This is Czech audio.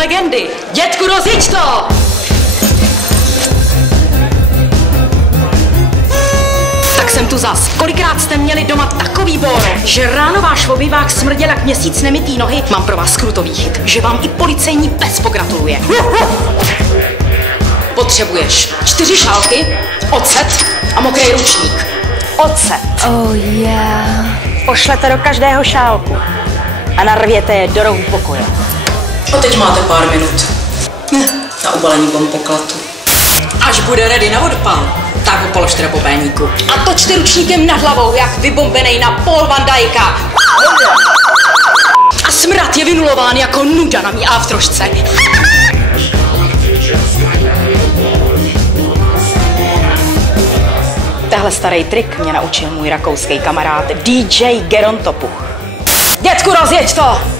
legendy. Dětku, rozjeď to! Tak jsem tu zas. Kolikrát jste měli doma takový bóro, že ráno váš obyvák smrděl jak měsíc nemytý nohy? Mám pro vás krutový hit, že vám i policejní pes pogratuluje. Potřebuješ 4 šálky, ocet a mokrý ručník. Ocet. Oh yeah. Pošlete do každého šálku a narvěte je do rohu pokoje. A teď máte pár minut na ubalení bomboklatu. Až bude ready na odpal, tak ho položte do popelníku. A točte ručníkem nad hlavou, jak vybombenej na Paul Van Dyka. A smrad je vynulován jako nuda na mý aftrošce. Tahle starý trik mě naučil můj rakouský kamarád DJ Gerontopuch. Dětku, rozjeď to!